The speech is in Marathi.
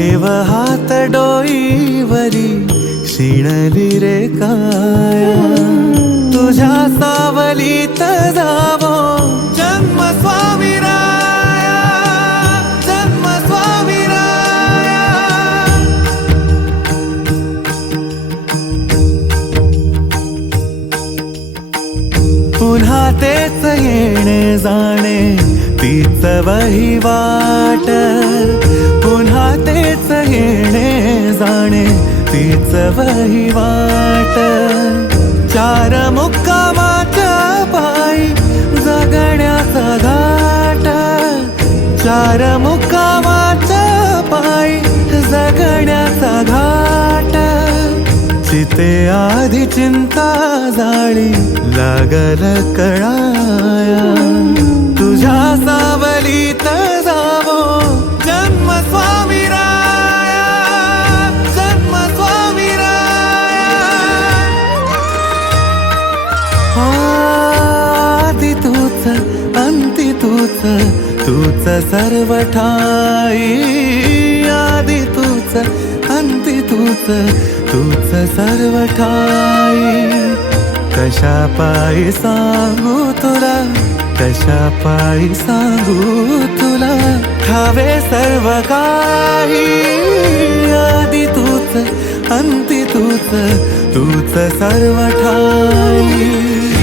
ठेव हात डोईवरी शिणली रे काया. तुझ्या सावलीत जावो. जन्म स्वामीराया जन्म स्वामीराया पुन्हा तेच येणे जाणे तीच वहिवाट पुन्हा तेच येणे जाणे तीच वहिवाट चार मुक्कामाच्या पायी जगण्याचा घाट. चार मुक्कामाच्या पायी जगण्याचा घाट. चिते आधी चिंता जाळी लागल कळाया. तूच तूच सर्व ठाई. आधी तूच अंती तूच तूच सर्व ठाई. कशा पायी सांगू तुला कशा पायी सांगू तुला? ठावे सर्व काही. आधी तूच अंती तूच तूच सर्व ठाई.